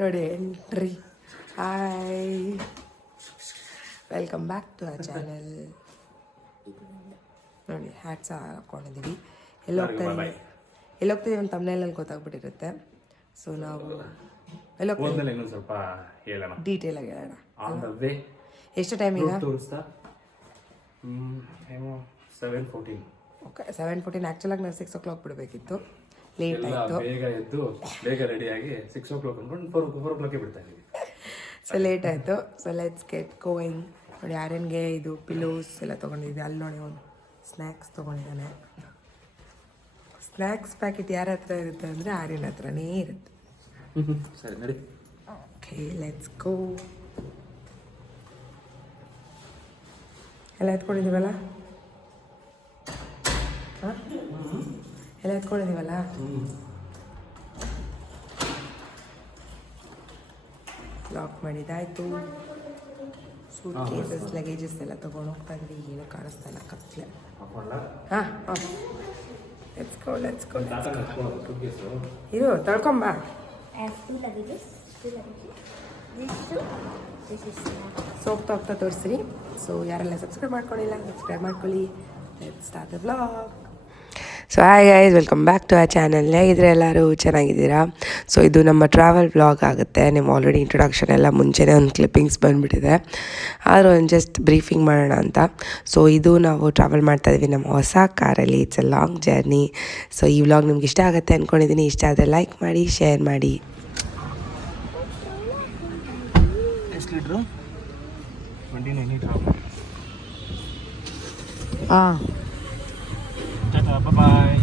ನೋಡಿ entry. Hi, welcome back to our channel. ನೋಡಿ hats ಹಾಕೊಂಡಿದ್ದೀವಿ. ಎಲ್ಲೋಗ್ತೀವಿ ಅಂತ ತಮ್ಮನೇಲಲ್ಲಿ ಗೊತ್ತಾಗ್ಬಿಟ್ಟಿರುತ್ತೆ. ಸೊ ನಾವು ಎಲ್ಲೋಗ್ತೀವಿ ಸ್ವಲ್ಪ ಹೇಳೋಣ, ಡೀಟೇಲ್ ಆಗಿ ಹೇಳೋಣ. ಎಷ್ಟು ಟೈಮ್ ಈಗ? 7:14. ಓಕೆ, 7:14. ಆ್ಯಕ್ಚುಲಾಗಿ ನಾನು 6 o'clock ಬಿಡಬೇಕಿತ್ತು, ಲೇಟ್ ಆಯಿತು. ಬೇಗ ಎದ್ದು ಬೇಗ ರೆಡಿಯಾಗಿ 6 o'clock ಅಂದ್ಕೊಂಡು 4 o'clock ಬಿಡ್ತಾ ಇದ್ದೀವಿ. ಸೊ ಲೇಟ್ ಆಯಿತು. So let's get going. ನೋಡಿ ಆರ್ಯನ್ಗೆ ಇದು ಪಿಲೋಸ್ ಎಲ್ಲ ತೊಗೊಂಡಿದ್ದೆ. ಅಲ್ಲಿ ನೋಡಿ ಅವನು ಸ್ನ್ಯಾಕ್ಸ್ ತೊಗೊಂಡಿದ್ದಾನೆ. ಸ್ನ್ಯಾಕ್ಸ್ ಪ್ಯಾಕೆಟ್ ಯಾರ ಹತ್ರ ಇರುತ್ತೆ ಅಂದರೆ ಆರ್ಯನ್ ಹತ್ರನೇ ಇರುತ್ತೆ. ಸರಿ ನಡಿ. Okay, let's go. ಎಲ್ಲ ಎತ್ಕೊಂಡಿದ್ದೀವಲ್ಲ, ಹಾಂ ಎಲ್ಲ ಎತ್ಕೊಂಡಿದ್ದೀವಲ್ಲ. ಲಾಕ್ ಮಾಡಿದ್ದಾಯಿತು. ಸೂಟ್ ಕೇಸಸ್ ಲಗೇಜಸ್ ಎಲ್ಲ ತೊಗೊಂಡು ಹೋಗ್ತಾ ಇದ್ವಿ. ಏನೂ ಕಾಣಿಸ್ತಾ ಇಲ್ಲ, ಕತ್ಲೆ. ಹಾಂ ಹಾಂ, ಲೆಟ್ಸ್ ಗೋ ಲೆಟ್ಸ್ ಗೋ. ಇದು ತಳ್ಕೊಂಬಾ. ಸೊ ಹೋಗ್ತಾ ತೋರಿಸ್ರಿ. ಸೊ ಯಾರೆಲ್ಲ ಸಬ್ಸ್ಕ್ರೈಬ್ ಮಾಡ್ಕೊಂಡಿಲ್ಲ ಸಬ್ಸ್ಕ್ರೈಬ್ ಮಾಡ್ಕೊಳ್ಳಿ. Let's start the vlog. So hi guys, welcome back to a channel. ಹೇಗಿದ್ರೆ ಎಲ್ಲರೂ ಚೆನ್ನಾಗಿದ್ದೀರಾ? ಸೊ ಇದು ನಮ್ಮ ಟ್ರಾವೆಲ್ ವ್ಲಾಗ್ ಆಗುತ್ತೆ. ನಿಮ್ಮ ಆಲ್ರೆಡಿ ಇಂಟ್ರೊಡಕ್ಷನ್ ಎಲ್ಲ ಮುಂಚೆನೇ ಒಂದು ಕ್ಲಿಪ್ಪಿಂಗ್ಸ್ ಬಂದುಬಿಟ್ಟಿದೆ, ಆದರೂ ಒಂದು ಜಸ್ಟ್ ಬ್ರೀಫಿಂಗ್ ಮಾಡೋಣ ಅಂತ. ಸೊ ಇದು ನಾವು ಟ್ರಾವೆಲ್ ಮಾಡ್ತಾಯಿದ್ವಿ ನಮ್ಮ ಹೊಸ ಕಾರಲ್ಲಿ. It's a long journey. So ಈ ವ್ಲಾಗ್ ನಿಮ್ಗೆ ಇಷ್ಟ ಆಗುತ್ತೆ ಅಂದ್ಕೊಂಡಿದ್ದೀನಿ. ಇಷ್ಟ ಆದರೆ ಲೈಕ್ ಮಾಡಿ, ಶೇರ್ ಮಾಡಿ. ಹಾಂ, ಬಾಯ್.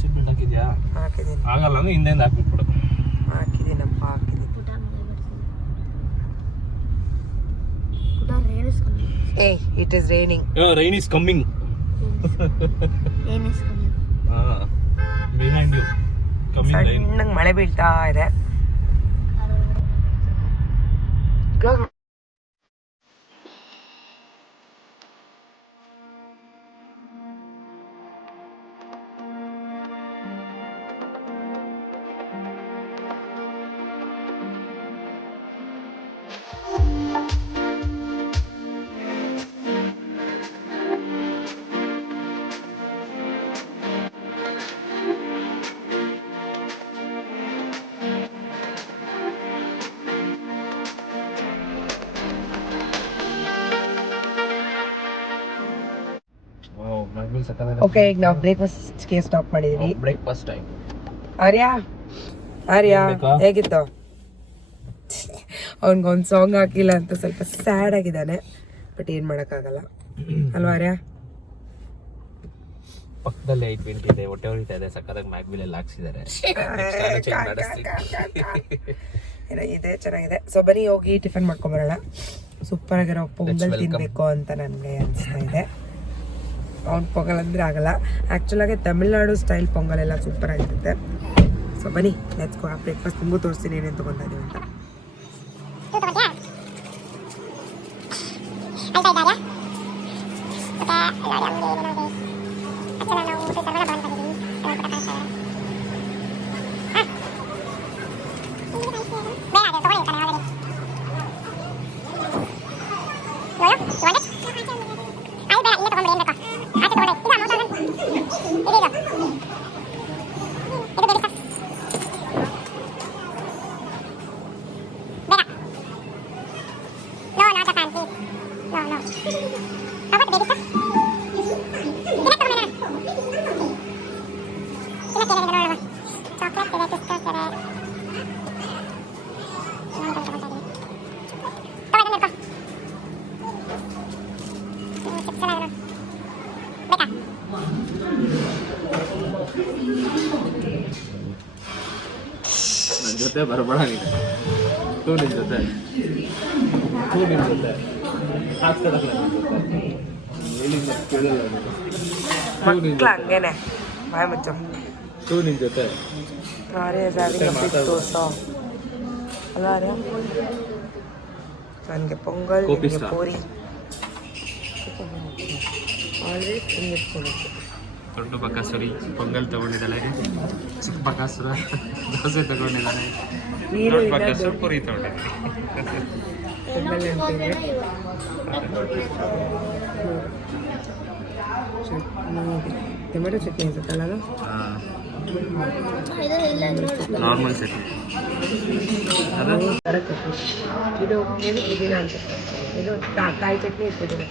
Seat belt ಹಾಕಿದ್ಯಾ? ಹಾಕಿದ್ದೀನಿ. ಆಗಲ್ಲ ಅಂದ್ರೆ ಹಿಂದೆಂದು ಹಾಕ್ಬಿಟ್ಬಿಡು. ಹಾಕಿದ್ದೀನಪ್ಪ, ಹಾಕಿದ್ದೀನಿ. ಏಯ್, it is raining. Rain is coming. Behind you coming rain. ಸಣ್ಣಗೆ ಮಳೆ ಬೀಳ್ತಾ ಇದೆ. ಓಕೆ, ಈಗ ನಾವು ಬ್ರೇಕ್ಫಾಸ್ಟ್ಗೆ ಸ್ಟಾಪ್ ಮಾಡಿದೀವಿ. Breakfast time. ಆರ್ಯ ಹೇಗಿತ್ತು? ಅವ್ನಿಗೊಂದು ಸಾಂಗ್ ಹಾಕಿಲ್ಲ ಅಂತ ಸ್ವಲ್ಪ ಸ್ಯಾಡ್ ಆಗಿದ್ದಾನೆ. ಬಟ್ ಏನು ಮಾಡೋಕ್ಕಾಗಲ್ಲ ಅಲ್ವಾ ಆರ್ಯ? ಪಕ್ಕದಲ್ಲಿ 820 ಇದೆ, ಹೊಟ್ಟೆ ಹೊಡಿತಾ ಇದೆ. ಸಕ್ಕತ್ತಾಗಿ ಮ್ಯಾಗ್ವಿಲ್ ಎಲ್ಲ ಹಾಕ್ಸಿದ್ದಾರೆ. ಏನೋ ಇದೆ, ಚೆನ್ನಾಗಿದೆ. ಸೊ ಬನ್ನಿ ಹೋಗಿ ಟಿಫನ್ ಮಾಡ್ಕೊಂಬರೋಣ. ಸೂಪರ್ ಆಗಿರೋ ಪೊಂಗಲ್ ತಿನ್ಬೇಕು ಅಂತ ನನಗೆ ಅನಿಸ್ತಾ ಇದೆ. ಅವ್ನು ಪೊಂಗಲ್ ಅಂದರೆ ಆಗಲ್ಲ. ಆ್ಯಕ್ಚುಲಾಗಿ ತಮಿಳ್ನಾಡು ಸ್ಟೈಲ್ ಪೊಂಗಲ್ ಎಲ್ಲ ಸೂಪರ್ ಆಗಿರುತ್ತೆ. ಸೊ ಬನ್ನಿ ಲೆಟ್ಸ್ ಗೋ. ಬ್ರೇಕ್ಫಾಸ್ಟ್ ನಿಮಗೂ ತೋರಿಸ್ತೀನಿ ಏನೇನು ತೊಗೊತಾ ಇದೀವಿ ಅಂತ. ನನ್ನ ಜೊತೆ ಬರಬೇಡ ನೀನು. ತೂ ನಿನ್ನ ಜೊತೆ ಹಂಗೇನೆ ಬಾಯ್ ಮುಚ್ಚು. ತೂ ನಿನ್ನ ಜೊತೆ ಅಲ್ಲ ಆರ್ಯ, ನನಗೆ ಪೊಂಗಲ್, ಪೂರಿ. ಆಲ್ವೇಸ್ ತುಂಬಿಟ್ಕೊಬೇಕು. ದೊಡ್ಡ ಬಕಾಸುರಿ ಪೊಂಗಲ್ ತಗೊಂಡಿದ್ದಾಳೆ, ಚಿಕ್ಕ ಬಕಾಸುರ ದೋಸೆ ತಗೊಂಡಿದ್ದಾನೆ, ದೊಡ್ಡ ಬಕಾಸುರ ಪುರಿ ತಗೊಂಡಿದ್ದಾನೆ. ಟೊಮೆಟೊ ಚಟ್ನಿ ಅನ್ಸುತ್ತಲ್ಲ ಅದು. ನಾರ್ಮಲ್ ಚಟ್ನಿ ಅದು ಖಾರ ಚಟ್ನಿ. ಇದು ಏನು ಪುದೀನ ಅಂತ, ಇದು ಕಾಯಿ ಚಟ್ನಿ ಇಟ್ಬಿಟ್ಟಿದೆ.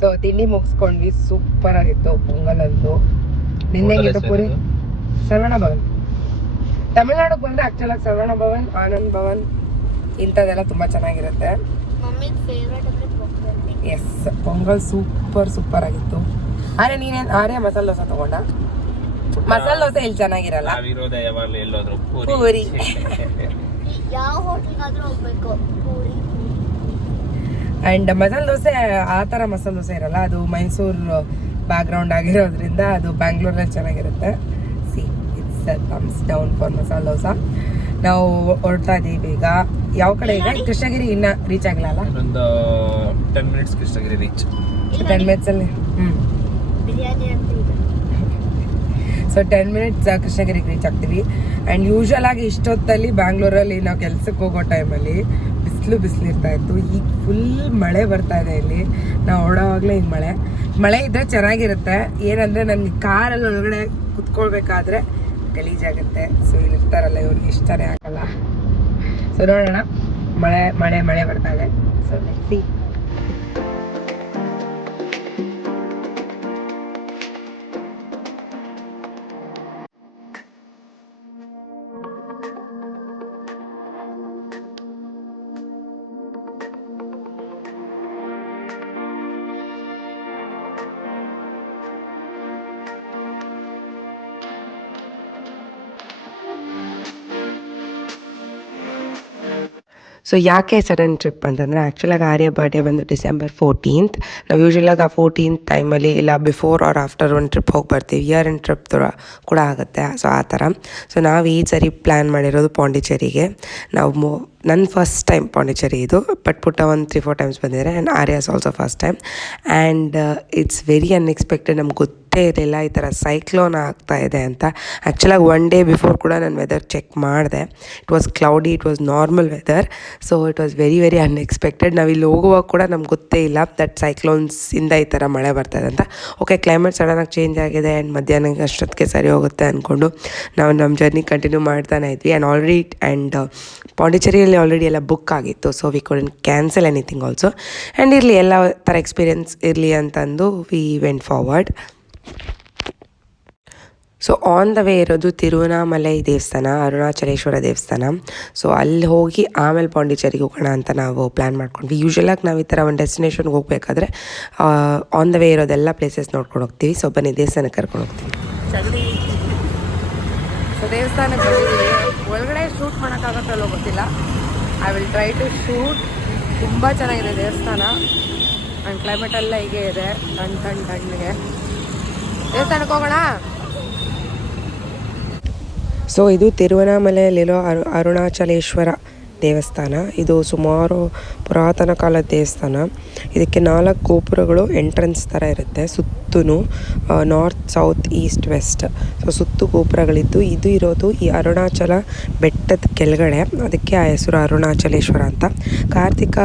ಸೊ ತಿಂಡಿ ಮುಗಿಸ್ಕೊಂಡ್ವಿ, ಸೂಪರ್ ಆಗಿತ್ತು ಪೊಂಗಲ್ ಅಂತೂ. ನಿನ್ನೆಗಿತ್ತು ಪೂರಿ ಶ್ರವಣ ಭವನ್. ತಮಿಳ್ನಾಡಿಗೆ ಬಂದರೆ ಆ್ಯಕ್ಚುಲಾಗಿ ಶ್ರವಣ ಭವನ್, ಆನಂದ್ ಭವನ್ ಇಂಥದ್ದೆಲ್ಲ ತುಂಬ ಚೆನ್ನಾಗಿರುತ್ತೆ. ಎಸ್, ಪೊಂಗಲ್ ಸೂಪರ್ ಆಗಿತ್ತು. ಆರೆ ನೀನೇನು ಮಸಾಲೆ ದೋಸೆ ತಗೊಂಡ? ಮಸಾಲೆ ದೋಸೆ ಇಲ್ಲಿ ಚೆನ್ನಾಗಿರಲ್ಲ, ಪೂರಿ. ಯಾವ ಹೋಟೆಲ್ಗಾದ್ರೂ ಹೋಗ್ಬೇಕು ಪೂರಿ. ಆ್ಯಂಡ್ ಮಸಾಲೆ ದೋಸೆ ಆ ಥರ ಮಸಾಲೆ ದೋಸೆ ಇರಲ್ಲ, ಅದು ಮೈಸೂರು ಬ್ಯಾಕ್ಗ್ರೌಂಡ್ ಆಗಿರೋದ್ರಿಂದ ಅದು ಬ್ಯಾಂಗ್ಳೂರಲ್ಲಿ ಚೆನ್ನಾಗಿರುತ್ತೆ. C it's thumbs down for masala dosa. ನಾವು ಹೊರಡ್ತಾ ಇದ್ದೀವಿ ಈಗ. ಯಾವ ಕಡೆ ಈಗ? ಕೃಷ್ಣಗಿರಿ ಇನ್ನೂ ರೀಚ್ ಆಗಿಲ್ಲ ಅಲ್ಲ? ಒಂದು 10 minutes Krishnagiri reach. 10 minutes biryani ಅಂತ ಇದೆ. ಸೊ 10 minutes ಕೃಷ್ಣಗಿರಿಗೆ ರೀಚ್ ಆಗ್ತೀವಿ. ಆ್ಯಂಡ್ ಯೂಶ್ವಲ್ ಆಗಿ ಇಷ್ಟೊತ್ತಲ್ಲಿ ಬ್ಯಾಂಗ್ಳೂರಲ್ಲಿ ನಾವು ಕೆಲ್ಸಕ್ಕೆ ಹೋಗೋ ಟೈಮಲ್ಲಿ ಬಿಸಿಲು ಇರ್ತಾ ಇತ್ತು. ಈಗ ಫುಲ್ ಮಳೆ ಬರ್ತಾ ಇದೆ ಇಲ್ಲಿ. ನಾವು ಓಡೋವಾಗಲೇ ಈಗ ಮಳೆ ಇದ್ದರೆ ಚೆನ್ನಾಗಿರುತ್ತೆ. ಏನಂದರೆ ನನಗೆ ಕಾರಲ್ಲಿ ಒಳಗಡೆ ಕುತ್ಕೊಳ್ಬೇಕಾದ್ರೆ ಗಲೀಜಾಗುತ್ತೆ. ಸೊ ಇಲ್ಲಿ ಇರ್ತಾರಲ್ಲ ಇವ್ರಿಗೆ ಇಷ್ಟನೇ ಆಗಲ್ಲ. ಸೊ ನೋಡೋಣ, ಮಳೆ ಬರ್ತಾ ಇದೆ. ಸೊ ಸಿ ಸೊ ಯಾಕೆ ಸಡನ್ ಟ್ರಿಪ್ ಅಂತಂದರೆ ಆ್ಯಕ್ಚುಲಾಗಿ ಆರ್ಯ ಬರ್ಡೇ ಬಂದು December 14th. ನಾವು ಯೂಶ್ವಲಾಗಿ ಆ 14th ಟೈಮಲ್ಲಿ ಇಲ್ಲ ಬಿಫೋರ್ ಆರ್ ಆಫ್ಟರ್ ಒಂದು ಟ್ರಿಪ್ ಹೋಗಿ ಬರ್ತೀವಿ. ಇಯರ್ ಎಂಡ್ ಟ್ರಿಪ್ ಕೂಡ ಆಗುತ್ತೆ. ಸೊ ಆ ಥರ. ಸೊ ನಾವು ಈ ಸರಿ ಪ್ಲ್ಯಾನ್ ಮಾಡಿರೋದು ಪಾಂಡಿಚೇರಿಗೆ. ನಾವು ನನ್ನ ಫಸ್ಟ್ ಟೈಮ್ ಪಾಂಡಿಚೇರಿ ಇದು, ಬಟ್ ಪುಟ್ಟ ಒಂದು 3-4 times ಬಂದಿದ್ದಾರೆ. And Arya's also first time. And it's very unexpected. ನಮ್ಗೆ ಗೊತ್ತೇ ಇರಲಿಲ್ಲ ಈ ಥರ ಸೈಕ್ಲೋನ್ ಆಗ್ತಾ ಇದೆ ಅಂತ. ಆ್ಯಕ್ಚುಲಾಗಿ 1 day ಬಿಫೋರ್ ಕೂಡ ನಾನು ವೆದರ್ ಚೆಕ್ ಮಾಡಿದೆ. It was cloudy, it was normal weather. So it was very unexpected. ನಾವು ಇಲ್ಲಿ ಹೋಗುವಾಗ ಕೂಡ ನಮ್ಗೆ ಗೊತ್ತೇ ಇಲ್ಲ ದಟ್ ಸೈಕ್ಲೋನ್ಸಿಂದ ಈ ಥರ ಮಳೆ ಬರ್ತಾಯಿದೆ ಅಂತ. ಓಕೆ, ಕ್ಲೈಮೇಟ್ ಸಡನ್ನಾಗಿ ಚೇಂಜ್ ಆಗಿದೆ ಆ್ಯಂಡ್ ಮಧ್ಯಾಹ್ನಕ್ಕೆ ಅಷ್ಟೊತ್ತಿಗೆ ಸರಿ ಹೋಗುತ್ತೆ ಅಂದ್ಕೊಂಡು ನಾವು ನಮ್ಮ ಜರ್ನಿ ಕಂಟಿನ್ಯೂ ಮಾಡ್ತಾನೆ ಇದ್ವಿ. ಆ್ಯಂಡ್ ಪಾಂಡಿಚೇರಿಯಲ್ಲಿ ಆಲ್ರೆಡಿ ಎಲ್ಲ ಬುಕ್ ಆಗಿತ್ತು. So we couldn't cancel anything also. And ಇರಲಿ, ಎಲ್ಲ ಥರ ಎಕ್ಸ್ಪೀರಿಯನ್ಸ್ ಇರಲಿ ಅಂತಂದು we went forward. So on the way ಇರೋದು ತಿರುವನಾಮಲೈ ದೇವಸ್ಥಾನ, ಅರುಣಾಚಲೇಶ್ವರ ದೇವಸ್ಥಾನ. ಸೊ ಅಲ್ಲಿ ಹೋಗಿ ಆಮೇಲೆ ಪಾಂಡಿಚೇರಿಗೆ ಹೋಗೋಣ ಅಂತ ನಾವು ಪ್ಲ್ಯಾನ್ ಮಾಡ್ಕೊಂಡ್ವಿ. ಯೂಶ್ವಲಾಗಿ ನಾವು ಈ ಥರ ಒಂದು ಡೆಸ್ಟಿನೇಷನ್ಗೆ ಹೋಗಬೇಕಾದ್ರೆ ಆನ್ ದ ವೇ ಇರೋದೆಲ್ಲ ಪ್ಲೇಸಸ್ ನೋಡ್ಕೊಂಡು ಹೋಗ್ತೀವಿ. ಸೊ ಬನ್ನಿ ದೇವಸ್ಥಾನಕ್ಕೆ ಕರ್ಕೊಂಡು ಹೋಗ್ತೀವಿ. ಸೊ ದೇವಸ್ಥಾನಕ್ಕೆ ಬಂದಿದ್ದೀವಿ. ಒಳಗಡೆ ಶೂಟ್ ಮಾಡೋಕ್ಕಾಗತ್ತಲ್ಲೋ ಗೊತ್ತಿಲ್ಲ. I will try to shoot. ತುಂಬ ಚೆನ್ನಾಗಿದೆ ದೇವಸ್ಥಾನ. ಆ್ಯಂಡ್ ಕ್ಲೈಮೇಟೆಲ್ಲ ಹೀಗೆ ಇದೆ, ತಣ್ಣಗೆ. ದೇವಸ್ಥಾನಕ್ಕೆ ಹೋಗೋಣ. ಸೊ ಇದು ತಿರುವನಾಮಲೆಯಲ್ಲಿರೋ ಅರುಣಾಚಲೇಶ್ವರ ದೇವಸ್ಥಾನ. ಇದು ಸುಮಾರು ಪುರಾತನ ಕಾಲದ ದೇವಸ್ಥಾನ. ಇದಕ್ಕೆ 4 ಗೋಪುರಗಳು ಎಂಟ್ರೆನ್ಸ್ ಥರ ಇರುತ್ತೆ. ಸುತ್ತೂ north, south, east, west. So ಸುತ್ತು ಗೋಪುರಗಳಿದ್ದು ಇದು ಇರೋದು ಈ ಅರುಣಾಚಲ ಬೆಟ್ಟದ ಕೆಳಗಡೆ. ಅದಕ್ಕೆ ಆ ಹೆಸರು ಅರುಣಾಚಲೇಶ್ವರ ಅಂತ. ಕಾರ್ತಿಕ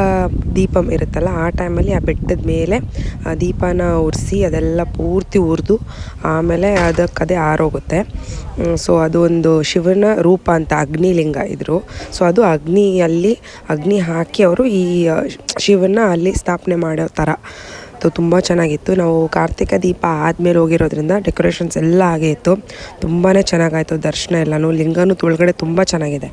ದೀಪಂ ಇರುತ್ತಲ್ಲ, ಆ ಟೈಮಲ್ಲಿ ಆ ಬೆಟ್ಟದ ಮೇಲೆ ದೀಪನ ಉರಿಸಿ ಅದೆಲ್ಲ ಪೂರ್ತಿ ಉರಿದು ಆಮೇಲೆ ಅದಕ್ಕದೇ ಆರೋಗುತ್ತೆ. ಸೊ ಅದು ಒಂದು ಶಿವನ ರೂಪ ಅಂತ, ಅಗ್ನಿಲಿಂಗ ಇದ್ರು. ಸೊ ಅದು ಅಗ್ನಿ ಹಾಕಿ ಅವರು ಈ ಶಿವನ ಅಲ್ಲಿ ಸ್ಥಾಪನೆ ಮಾಡೋ ಥರ ಇತ್ತು, ತುಂಬ ಚೆನ್ನಾಗಿತ್ತು. ನಾವು ಕಾರ್ತಿಕ ದೀಪ ಆದಮೇಲೆ ಹೋಗಿರೋದ್ರಿಂದ ಡೆಕೋರೇಷನ್ಸ್ ಎಲ್ಲ ಹಾಗೆ ಇತ್ತು. ತುಂಬಾ ಚೆನ್ನಾಗಾಯಿತು ದರ್ಶನ ಎಲ್ಲನೂ. ಲಿಂಗನೂ ಒಳಗಡೆ ತುಂಬ ಚೆನ್ನಾಗಿದೆ.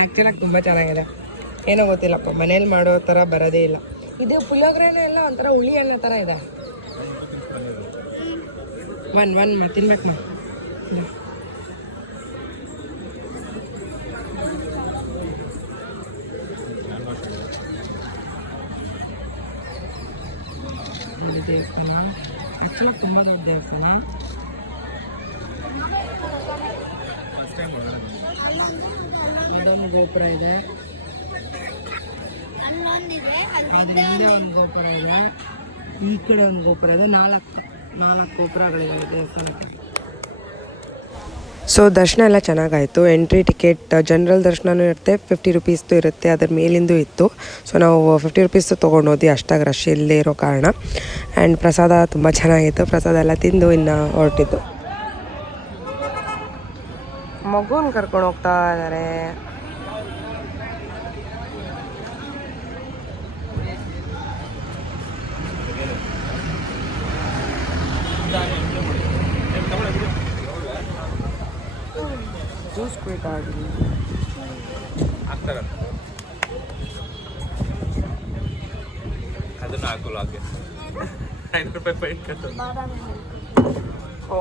ಆ್ಯಕ್ಚುಲಾಗಿ ತುಂಬ ಚೆನ್ನಾಗಿದೆ. ಏನೋ ಗೊತ್ತಿಲ್ಲಪ್ಪ, ಮನೇಲಿ ಮಾಡೋ ಥರ ಬರೋದೇ ಇಲ್ಲ. ಇದು ಪುಳಿಯೋಗರೆನೇ ಎಲ್ಲ ಒಂಥರ ಹುಳಿ ಅನ್ನ ಥರ ಇದೆ. ತಿನ್ಬೇಕು ದೇವಸ್ಥಾನ ಆ್ಯಕ್ಚುಲಿ ತುಂಬ ದೊಡ್ಡ ದೇವಸ್ಥಾನ. ಅದೊಂದು ಗೋಪುರ ಇದೆ, ಅದ್ರ ಹಿಂದೆ ಒಂದು ಗೋಪುರ ಇದೆ, ಈ ಕಡೆ ಒಂದು ಗೋಪುರ ಇದೆ. ನಾಲ್ಕು ಗೋಪುರಗಳಿದ್ದಾವೆ ದೇವಸ್ಥಾನಕ್ಕೆ. ಸೊ ದರ್ಶನ ಎಲ್ಲ ಚೆನ್ನಾಗಾಯಿತು. ಎಂಟ್ರಿ ಟಿಕೆಟ್ ಜನರಲ್ ದರ್ಶನವೂ ಇರುತ್ತೆ, 50 ರುಪೀಸ್ದು ಇರುತ್ತೆ, ಅದ್ರ ಮೇಲಿಂದು ಇತ್ತು. ಸೊ ನಾವು 50 ರುಪೀಸ್ದು ತೊಗೊಂಡೋದ್ವಿ, ಅಷ್ಟಾಗಿ ರಶ್ ಇಲ್ಲದೆ ಇರೋ ಕಾರಣ. ಆ್ಯಂಡ್ ಪ್ರಸಾದ ತುಂಬ ಚೆನ್ನಾಗಿತ್ತು. ಪ್ರಸಾದ ಎಲ್ಲ ತಿಂದು ಇನ್ನು ಹೊರಟಿದ್ದು. ಮಗುನ ಕರ್ಕೊಂಡು ಹೋಗ್ತಾ ಇದ್ದಾರೆ. ಜ್ಯೂಸ್ ಕುಡಿತಾಗಿ ಅದನ್ನು ಹಾಕೋಲ್ಲ ಹಾಗೆ 5 ರೂಪಾಯಿ ಫೈನ್ ಕಟ್ಟು. ಓ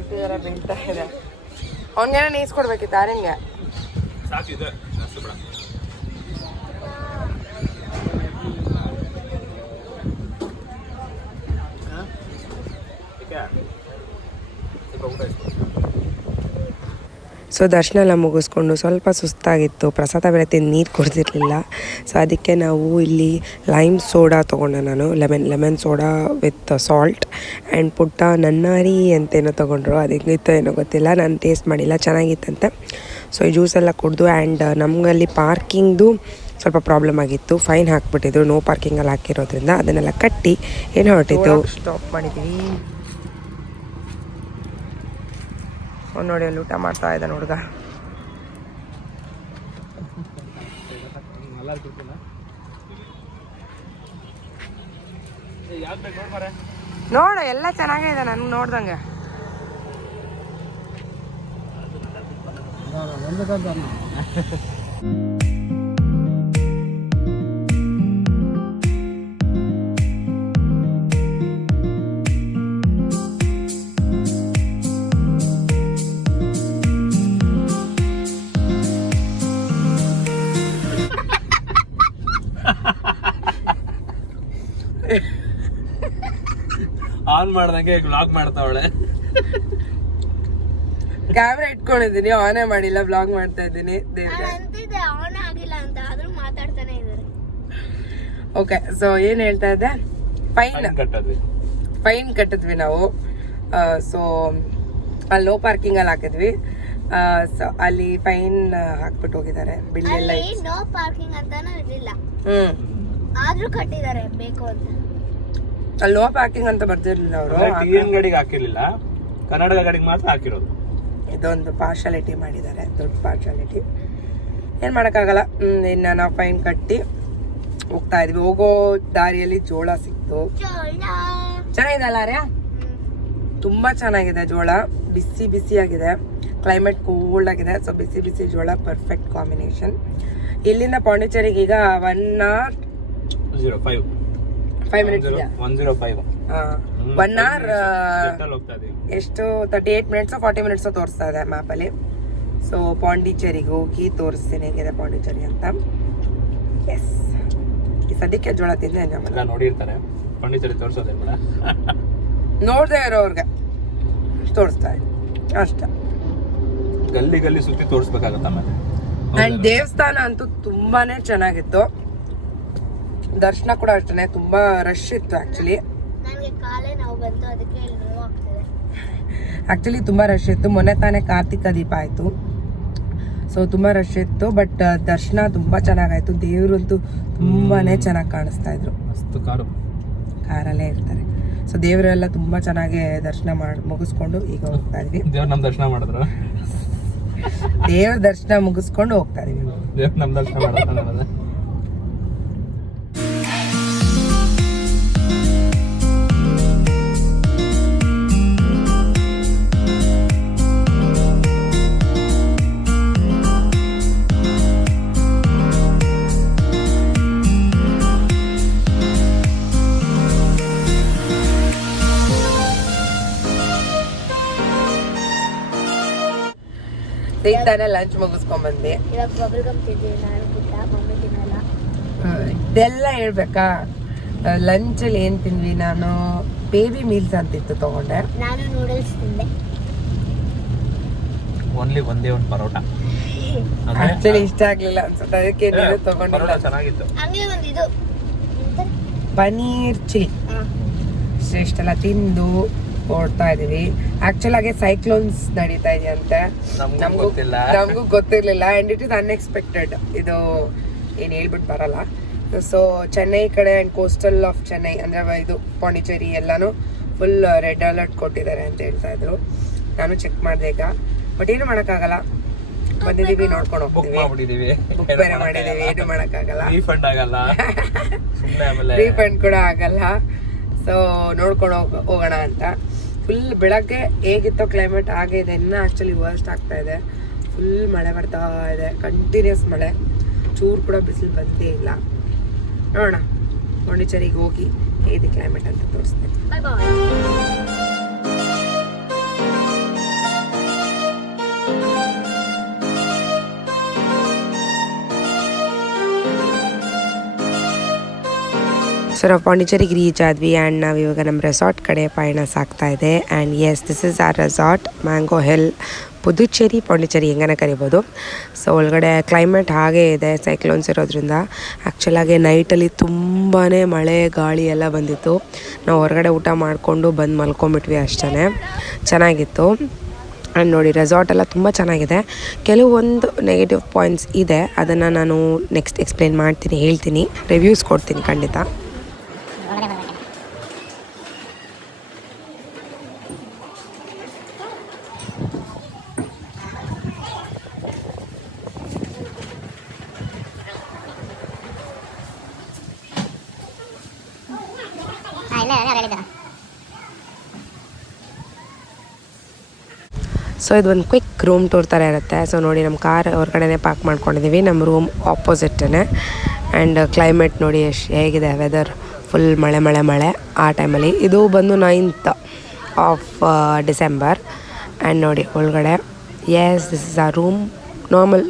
ಇದೆಲ್ಲ ಬೀಳ್ತಾ ಇದೆ. ಅವನಿಗೇನೋ ನೀಸ್ಕೊಡ್ಬೇಕಿತ್ತು ಆರಿಂಗೆ. ಸಾಕು ಇದೆ ಜಾಸ್ತಿ ಬೇಡ. ಸೊ ದರ್ಶನ ಎಲ್ಲ ಮುಗಿಸ್ಕೊಂಡು ಸ್ವಲ್ಪ ಸುಸ್ತಾಗಿತ್ತು. ಪ್ರಸಾದ ಬೇರೆ ತಿಂದು ನೀರು ಕುಡಿದಿರಲಿಲ್ಲ. ಸೊ ಅದಕ್ಕೆ ನಾವು ಇಲ್ಲಿ ಲೈಮ್ ಸೋಡಾ ತೊಗೊಂಡೆ ನಾನು, lemon soda with salt. And ಪುಟ್ಟ ನನ್ನಾರಿ ಅಂತೇನೋ ತೊಗೊಂಡ್ರು, ಅದು ಹೆಂಗಿತ್ತೋ ಏನೋ ಗೊತ್ತಿಲ್ಲ, ನಾನು ಟೇಸ್ಟ್ ಮಾಡಿಲ್ಲ, ಚೆನ್ನಾಗಿತ್ತಂತೆ. ಸೊ ಈ ಜ್ಯೂಸೆಲ್ಲ ಕುಡಿದು. ಆ್ಯಂಡ್ ನಮಗಲ್ಲಿ ಪಾರ್ಕಿಂಗ್ದು ಸ್ವಲ್ಪ ಪ್ರಾಬ್ಲಮ್ ಆಗಿತ್ತು, ಫೈನ್ ಹಾಕ್ಬಿಟ್ಟಿದ್ರು ನೋ ಪಾರ್ಕಿಂಗಲ್ಲಿ ಹಾಕಿರೋದ್ರಿಂದ. ಅದನ್ನೆಲ್ಲ ಕಟ್ಟಿ ಏನು ಹೊರಟಿತ್ತು ಸ್ಟಾಪ್ ಮಾಡಿದ್ದೀವಿ. ನೋಡಿ ಅಲ್ಲಿ ಊಟ ಮಾಡ್ತಾ ಇದ್ದಾನೆ ಹುಡುಗ. ನೋಡ ಎಲ್ಲ ಚೆನ್ನಾಗಿದೆ ನನ್ಗೆ ನೋಡ್ದಂಗೆ. ಆನ್ ಮಾಡ್ದಂಗೆ ವ್ಲಾಗ್ ಮಾಡ್ತಾವಳೆ. ಕ್ಯಾಮ್ರಾ ಇಟ್ಕೊಂಡಿದ್ದೀನಿ, ಆನೇ ಮಾಡಿಲ್ಲ, ವ್ಲಾಗ್ ಮಾಡ್ತಾ ಇದ್ದೀನಿ. ಓಕೆ, ಸೊ ಏನ್ ಹೇಳ್ತಾ ಇದ್ದೆ, ಫೈನ್ ಕಟ್ಟಿದ್ವಿ ನಾವು. ಸೊ ಅಲ್ಲಿ ನೋ ಪಾರ್ಕಿಂಗ್ ಅಲ್ಲಿ ಹಾಕಿದ್ವಿ. ಸೊ ಅಲ್ಲಿ ಫೈನ್ ಹಾಕ್ಬಿಟ್ಟು ಹೋಗಿದ್ದಾರೆ. ಬಿಲ್ ಎಲ್ಲ ನೋ ಪಾರ್ಕಿಂಗ್ ಅಂತಾನೂ ಇರಲಿಲ್ಲ, ಆದ್ರೂ ಕಟ್ಟಿದ್ದಾರೆ ಬೇಕು ಅಂತ. ಅಲ್ಲಿ ನೋ ಪಾರ್ಕಿಂಗ್ ಅಂತ ಬರ್ತಿರ್ಲಿಲ್ಲ ಅವರು. TN ಗಾಡಿಗೆ ಹಾಕಿರ್ಲಿಲ್ಲ, ಕರ್ನಾಟಕ ಗಾಡಿಗೆ ಮಾತ್ರ ಹಾಕಿರೋದು. ಇದೊಂದು ಪಾರ್ಶಾಲಿಟಿ ಮಾಡಿದ್ದಾರೆ, ದೊಡ್ಡ ಪಾರ್ಶಾಲಿಟಿ. ಏನು ಮಾಡೋಕ್ಕಾಗಲ್ಲ. ಇನ್ನು ನಾವು ಫೈನ್ ಕಟ್ಟಿ ಹೋಗ್ತಾ ಇದ್ವಿ. ಹೋಗೋ ದಾರಿಯಲ್ಲಿ ಜೋಳ ಸಿಕ್ತು. ಚೆನ್ನಾಗಿದೆ ಅಲ್ಲ ಆರ್ಯ? ತುಂಬ ಚೆನ್ನಾಗಿದೆ ಜೋಳ, ಬಿಸಿ ಬಿಸಿ ಆಗಿದೆ. ಕ್ಲೈಮೇಟ್ ಕೂಲ್ಡ್ ಆಗಿದೆ. ಸೊ ಬಿಸಿ ಬಿಸಿ ಜೋಳ ಪರ್ಫೆಕ್ಟ್ ಕಾಂಬಿನೇಷನ್. ಇಲ್ಲಿಂದ ಪಾಂಡಿಚೇರಿಗೆ ಈಗ 1 hour 5 minutes ಇದೆ. 105 1 hour ಎಷ್ಟು 38 minutes 40 minutes ತೋರಿಸ್ತಾ ಇದೆ ಮ್ಯಾಪಲ್ಲಿ. ಸೊ ಪಾಂಡಿಚೇರಿಗೆ ಹೋಗಿ ತೋರಿಸ್ತೀನಿ ಹೇಗಿದೆ ಪಾಂಡಿಚೇರಿ ಅಂತ. ಎಸ್, ಈ ಸದ್ಯಕ್ಕೆ ಜೋಳ ತಿಂದೆ ನೋಡಿರ್ತಾರೆ. ಪಾಂಡಿಚೇರಿ ತೋರಿಸೋದೇ ಬೇಡ, ನೋಡದೆ ಇರೋರ್ಗೆ ತೋರಿಸ್ತಾ ಇದೆ. ಅಷ್ಟೇ. ಗಲ್ಲಿ ಗಲ್ಲಿ ಸುತ್ತಿ ತೋರಿಸ್ಬೇಕಾಗತ್ತ ಆಮೇಲೆ. ಆ್ಯಂಡ್ ದೇವಸ್ಥಾನ ಅಂತೂ ತುಂಬಾನೇ ಚೆನ್ನಾಗಿತ್ತು. ದರ್ಶನ ಕೂಡ ಅಷ್ಟೇ ತುಂಬಾ ರಶ್ ಇತ್ತು. ನನಗೆ ಕಾಲೇ ನೋವು ಬಂತು, ಅದಕ್ಕೆ ಇಲ್ಲಿ ನೋವು ಆಗ್ತಿದೆ. ಆ್ಯಕ್ಚುಲಿ ತುಂಬ ರಶ್ ಇತ್ತು. ಮೊನ್ನೆ ತಾನೇ ಕಾರ್ತಿಕ ದೀಪ ಆಯಿತು, ಸೊ ತುಂಬ ರಶ್ ಇತ್ತು. ಬಟ್ ದರ್ಶನ ತುಂಬ ಚೆನ್ನಾಗಾಯಿತು. ದೇವರಂತೂ ತುಂಬಾ ಚೆನ್ನಾಗಿ ಕಾಣಿಸ್ತಾ ಇದ್ರು. ಮಸ್ತ್ ಕಾರಲ್ಲೇ ಇರ್ತಾರೆ. ಸೊ ದೇವರೆಲ್ಲ ತುಂಬ ಚೆನ್ನಾಗಿ ದರ್ಶನ ಮಾಡಿ ಮುಗಿಸ್ಕೊಂಡು ಈಗ ಹೋಗ್ತಾ ಇದ್ವಿ. ದೇವ್ರ ನಮ್ಮ ದರ್ಶನ ಮಾಡಿದ್ರು. ದೇವ್ರ ದರ್ಶನ ಮುಗಿಸ್ಕೊಂಡು ಹೋಗ್ತಾ ಇದೀವಿ. ದೇವ್ರ ನಮ್ಮ ದರ್ಶನ ಮಾಡಿದ್ರೆ ಈಗ ತಾನೇ ಲಂಚ್ ಮುಗಿಸ್ಕೊಂಡ್ ಬಂದೆ. ಇವಾಗ ಬಬಲ್ ಗಮ್ ತಿಂತೀವಿ, ನಾನು ಪುಟ್ಟ, ಮಮ್ಮಿ ತಿನ್ನಲ್ಲ. ಇದೆಲ್ಲ ಹೇಳ್ಬೇಕಾ? ಲಂಚಲ್ಲಿ ಏನ್ ತಿಂದ್ವಿ? ನಾನು ಬೇಬಿ ಮೀಲ್ಸ್ ಅಂತಿತ್ತು ತಗೊಂಡೆ. ನಾನು ನೂಡಲ್ಸ್ ತಿಂದೆ. ಓನ್ಲಿ ಒಂದೇ ಒಂದು ಪರೋಟ. ಆಕ್ಚುಲಿ ಇಷ್ಟ ಆಗ್ಲಿಲ್ಲ ಅನ್ಸುತ್ತೆ, ಅದಕ್ಕೆ ನೀನು ತಗೊಂಡಿಲ್ಲ. ಚೆನ್ನಾಗಿತ್ತು. ಹಂಗೆ ಒಂದು ಇದು ಪನೀರ್ ಚಿಲ್ಲಿ ಇಷ್ಟೆಲ್ಲ ತಿಂದು ಓಡ್ತಾ ಇದೀವಿ. ಆಕ್ಚುಲ್ ಆಗಿ ಸೈಕ್ಲೋನ್ಸ್ ನಡೀತಾ ಇದೆಯಂತೆ. ನಮಗೂ ಗೊತ್ತಿರ್ಲಿಲ್ಲ. And it is unexpected. ಇದು ಏನ್ ಹೇಳ್ಬಿಟ್ಟು ಬರಲ್ಲ. ಸೊ ಚೆನ್ನೈ ಕಡೆ ಅಂಡ್ ಕೋಸ್ಟಲ್ ಆಫ್ ಚೆನ್ನೈ ಅಂದ್ರೆ ಇದು ಪಾಂಡಿಚೇರಿ ಎಲ್ಲಾನು ಫುಲ್ ರೆಡ್ ಅಲರ್ಟ್ ಕೊಟ್ಟಿದ್ದಾರೆ ಅಂತ ಹೇಳ್ತಾ ಇದ್ರು. ನಾನು ಚೆಕ್ ಮಾಡಿದೆ ಈಗ. ಬಟ್ ಏನು ಮಾಡೋಕ್ಕಾಗಲ್ಲ, ಬಂದಿದೀವಿ, ನೋಡ್ಕೊಂಡು ಹೋಗ್ತೀವಿ. ಬುಕ್ ಬೇರೆ ಮಾಡಿದೀವಿ, ಏನು ಮಾಡೋಕ್ಕಾಗಲ್ಲ. ರೀಫಂಡ್ ಕೂಡ ಆಗಲ್ಲ. ಸೊ ನೋಡ್ಕೊಂಡು ಹೋಗೋಣ ಅಂತ. ಫುಲ್ ಬೆಳಗ್ಗೆ ಹೇಗಿತ್ತೋ ಕ್ಲೈಮೇಟ್ ಹಾಗೆ ಇದೆ. ಇನ್ನೂ ಆ್ಯಕ್ಚುಲಿ ವರ್ಸ್ಟ್ ಆಗ್ತಾ ಇದೆ. ಫುಲ್ ಮಳೆ ಬರ್ತಾ ಇದೆ, ಕಂಟಿನ್ಯೂಸ್ ಮಳೆ. ಚೂರು ಕೂಡ ಬಿಸಿಲು ಬಂದೇ ಇಲ್ಲ. ನೋಡೋಣ, ಪಾಂಡಿಚೇರಿಗೆ ಹೋಗಿ ಹೇಗಿದೆ ಕ್ಲೈಮೇಟ್ ಅಂತ ತೋರಿಸ್ತೇನೆ. ಬಾಯ್ ಬಾಯ್. ಸೊ ನಾವು ಪಾಂಡಿಚೇರಿಗೆ ರೀಚ್ ಆದ್ವಿ. ಆ್ಯಂಡ್ ನಾವು ಇವಾಗ ನಮ್ಮ ರೆಸಾರ್ಟ್ ಕಡೆ ಪಯಣ ಸಾಗ್ತಾ ಇದೆ. And yes, this is our resort, mango hill, Puducherry, Pondicherry ಹೆಂಗನ ಕರಿಬೋದು. ಸೊ ಒಳಗಡೆ ಕ್ಲೈಮೇಟ್ ಹಾಗೇ ಇದೆ, ಸೈಕ್ಲೋನ್ಸ್ ಇರೋದ್ರಿಂದ. ಆ್ಯಕ್ಚುಲಾಗಿ ನೈಟಲ್ಲಿ ತುಂಬಾ ಮಳೆ ಗಾಳಿ ಎಲ್ಲ ಬಂದಿತ್ತು. ನಾವು ಹೊರಗಡೆ ಊಟ ಮಾಡಿಕೊಂಡು ಬಂದು ಮಲ್ಕೊಂಬಿಟ್ವಿ ಅಷ್ಟೇ. ಚೆನ್ನಾಗಿತ್ತು. ಆ್ಯಂಡ್ ನೋಡಿ, ರೆಸಾರ್ಟ್ ಎಲ್ಲ ತುಂಬ ಚೆನ್ನಾಗಿದೆ. ಕೆಲವೊಂದು ನೆಗೆಟಿವ್ ಪಾಯಿಂಟ್ಸ್ ಇದೆ, ಅದನ್ನು ನಾನು ನೆಕ್ಸ್ಟ್ ಎಕ್ಸ್ಪ್ಲೇನ್ ಮಾಡ್ತೀನಿ, ಹೇಳ್ತೀನಿ, ರಿವ್ಯೂಸ್ ಕೊಡ್ತೀನಿ ಖಂಡಿತ. ಸೊ ಇದು ಒಂದು ಕ್ವಿಕ್ ರೂಮ್ ಟೂರ್ ಥರ ಇರುತ್ತೆ. ಸೊ ನೋಡಿ, ನಮ್ಮ ಕಾರ್ ಹೊರಗಡೆ ಪಾರ್ಕ್ ಮಾಡ್ಕೊಂಡಿದ್ದೀವಿ, ನಮ್ಮ ರೂಮ್ ಆಪೋಸಿಟ್ಟೇ. ಆ್ಯಂಡ್ ಕ್ಲೈಮೇಟ್ ನೋಡಿ ಎಷ್ಟು ಹೇಗಿದೆ, ವೆದರ್ ಫುಲ್ ಮಳೆ ಮಳೆ ಮಳೆ ಆ ಟೈಮಲ್ಲಿ. ಇದು ಬಂದು 9th ಆಫ್ ಡಿಸೆಂಬರ್. ಆ್ಯಂಡ್ ನೋಡಿ ಒಳಗಡೆ, ಎಸ್, ದಿಸ್ ಇಸ್ ಆ ರೂಮ್. ನಾರ್ಮಲ್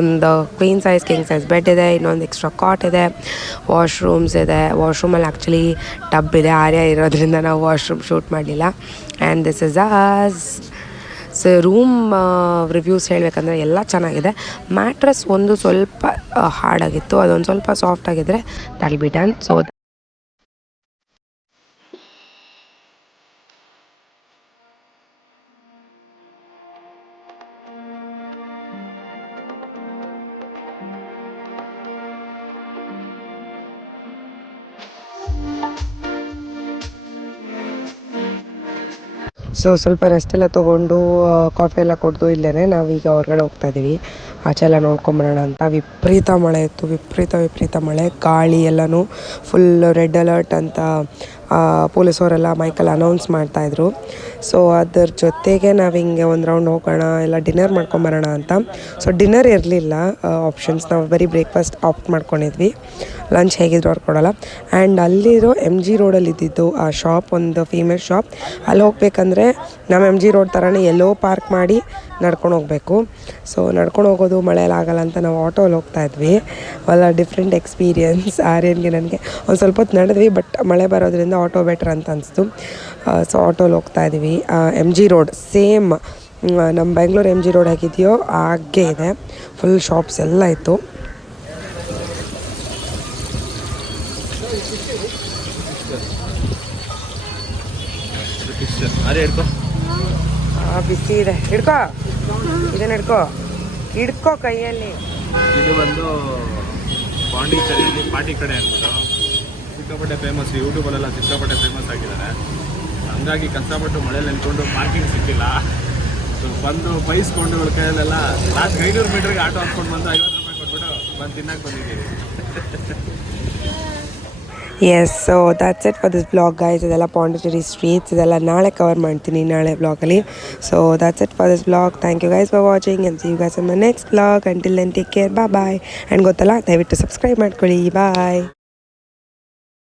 ಒಂದು queen size, king size bed ಇದೆ, ಇನ್ನೊಂದು ಎಕ್ಸ್ಟ್ರಾ ಕಾಟ್ ಇದೆ, ವಾಶ್ರೂಮ್ಸ್ ಇದೆ. ವಾಶ್ರೂಮಲ್ಲಿ ಆ್ಯಕ್ಚುಲಿ ಟಬ್ ಇದೆ, ಆರ್ಯ ಇರೋದ್ರಿಂದ ನಾವು ವಾಶ್ರೂಮ್ ಶೂಟ್ ಮಾಡಲಿಲ್ಲ. And this is as. So room reviews ಹೇಳಬೇಕಂದ್ರೆ ಎಲ್ಲ ಚೆನ್ನಾಗಿದೆ. ಮ್ಯಾಟ್ರಸ್ ಒಂದು ಸ್ವಲ್ಪ ಹಾರ್ಡಾಗಿತ್ತು, ಅದೊಂದು ಸ್ವಲ್ಪ ಸಾಫ್ಟ್ ಆಗಿದ್ದರೆ that will be done. So ಸ್ವಲ್ಪ ರೆಸ್ಟ್ ಎಲ್ಲ ತೊಗೊಂಡು ಕಾಫಿ ಎಲ್ಲ ಕುಡಿದು ಇಲ್ಲೇ ನಾವೀಗ ಹೊರಗಡೆ ಹೋಗ್ತಾ ಇದ್ದೀವಿ. ಆಚೆ ಎಲ್ಲ ನೋಡ್ಕೊಂಬರೋಣ ಅಂತ. ವಿಪರೀತ ಮಳೆ ಇತ್ತು, ವಿಪರೀತ ಮಳೆ, ಗಾಳಿ ಎಲ್ಲನೂ ಫುಲ್ ರೆಡ್ ಅಲರ್ಟ್ ಅಂತ ಪೊಲೀಸವರೆಲ್ಲ ಮೈಕಲ್ಲಿ ಅನೌನ್ಸ್ ಮಾಡ್ತಾಯಿದ್ರು. ಸೊ ಅದ್ರ ಜೊತೆಗೆ ನಾವು ಹಿಂಗೆ ಒಂದು ರೌಂಡ್ ಹೋಗೋಣ, ಎಲ್ಲ ಡಿನ್ನರ್ ಮಾಡ್ಕೊಂಬರೋಣ ಅಂತ. ಸೊ ಡಿನ್ನರ್ ಇರಲಿಲ್ಲ ಆಪ್ಷನ್ಸ್, ನಾವು ಬರೀ ಬ್ರೇಕ್ಫಾಸ್ಟ್ ಆಪ್ಟ್ ಮಾಡ್ಕೊಂಡಿದ್ವಿ. ಲಂಚ್ ಹೇಗಿದ್ರು ಅವ್ರು ಕೊಡೋಲ್ಲ. ಆ್ಯಂಡ್ ಅಲ್ಲಿರೋ MG ರೋಡಲ್ಲಿ ಇದ್ದಿದ್ದು ಆ ಶಾಪ್, ಒಂದು ಫೇಮಸ್ ಶಾಪ್. ಅಲ್ಲಿ ಹೋಗ್ಬೇಕಂದ್ರೆ ನಮ್ಮ MG ರೋಡ್ ಥರನೇ ಎಲ್ಲೋ ಪಾರ್ಕ್ ಮಾಡಿ ನಡ್ಕೊಂಡು ಹೋಗಬೇಕು. ಸೊ ನಡ್ಕೊಂಡು ಹೋಗೋದು ಮಳೆಯಲ್ಲಿ ಆಗಲ್ಲ ಅಂತ ನಾವು ಆಟೋಲ್ಲಿ ಹೋಗ್ತಾ ಇದ್ವಿ. ಅಲ್ಲ, ಡಿಫ್ರೆಂಟ್ ಎಕ್ಸ್ಪೀರಿಯನ್ಸ್. ಆರ್ಯನ್ಗೆ ನನಗೆ ಒಂದು ಸ್ವಲ್ಪ ಹೊತ್ತು ನಡೆದ್ವಿ, ಬಟ್ ಮಳೆ ಬರೋದ್ರಿಂದ ಆಟೋ ಬೆಟ್ರ್ ಅಂತ ಅನಿಸ್ತು. ಸೊ ಆಟೋಲ್ಲಿ ಹೋಗ್ತಾ ಇದ್ವಿ. MG ರೋಡ್ ಸೇಮ್ ನಮ್ಮ ಬೆಂಗಳೂರು MG ರೋಡ್ ಹೇಗಿದೆಯೋ ಹಾಗೆ ಇದೆ, ಫುಲ್ ಶಾಪ್ಸ್ ಎಲ್ಲ ಇತ್ತು. ಅದೇ ಹಿಡ್ಕೊ. ಬಿಸಿ ಇದೆ, ಹಿಡ್ಕೋ, ಇದನ್ನ ಹಿಡ್ಕೋ ಕೈಯಲ್ಲಿ. ಇದು ಬಂದು ಪಾಂಡಿಚೇರಿಯಲ್ಲಿ ಪಾಟಿ ಕಡೆ ಅಂದ್ಬಿಟ್ಟು ಸಿಕ್ಕಾಪಟ್ಟೆ ಫೇಮಸ್, ಯೂಟ್ಯೂಬಲ್ಲೆಲ್ಲ ಸಿಕ್ಕಾಪಟ್ಟೆ ಫೇಮಸ್ ಆಗಿದ್ದಾರೆ. ಹಂಗಾಗಿ ಕಷ್ಟಪಟ್ಟು ಮಳೆಯಲ್ಲಿ ನಿಂತ್ಕೊಂಡು ಪಾರ್ಕಿಂಗ್ ಸಿಕ್ಕಿಲ್ಲ, ಸೊ ಬಂದು ಬೈಸ್ಕೊಂಡು ಇವ್ರ ಕೈಯಲ್ಲೆಲ್ಲ ಲಾಸ್ಟ್ 500 ಮೀಟ್ರಿಗೆ ಆಟೋ ಹಾಕ್ಕೊಂಡು ಬಂದು 50 ರೂಪಾಯಿ ಕೊಟ್ಬಿಟ್ಟು ಬಂದು ತಿನ್ನಕ್ಕೆ ಬಂದಿದ್ದೀವಿ. Yes, so that's it for this vlog guys. ಇದೆಲ್ಲ ಪಾಂಡಿಚೇರಿ ಸ್ಟ್ರೀಟ್ಸ್, ಇದೆಲ್ಲ ನಾಳೆ ಕವರ್ ಮಾಡ್ತೀನಿ, ನಾಳೆ ಬ್ಲಾಗಲ್ಲಿ. So that's it for this vlog. Thank you guys for watching and see you guys in my next vlog. Until then take care, bye. And ಗೊತ್ತಲ್ಲ, ದಯವಿಟ್ಟು subscribe ಮಾಡ್ಕೊಳ್ಳಿ. ಬಾಯ್.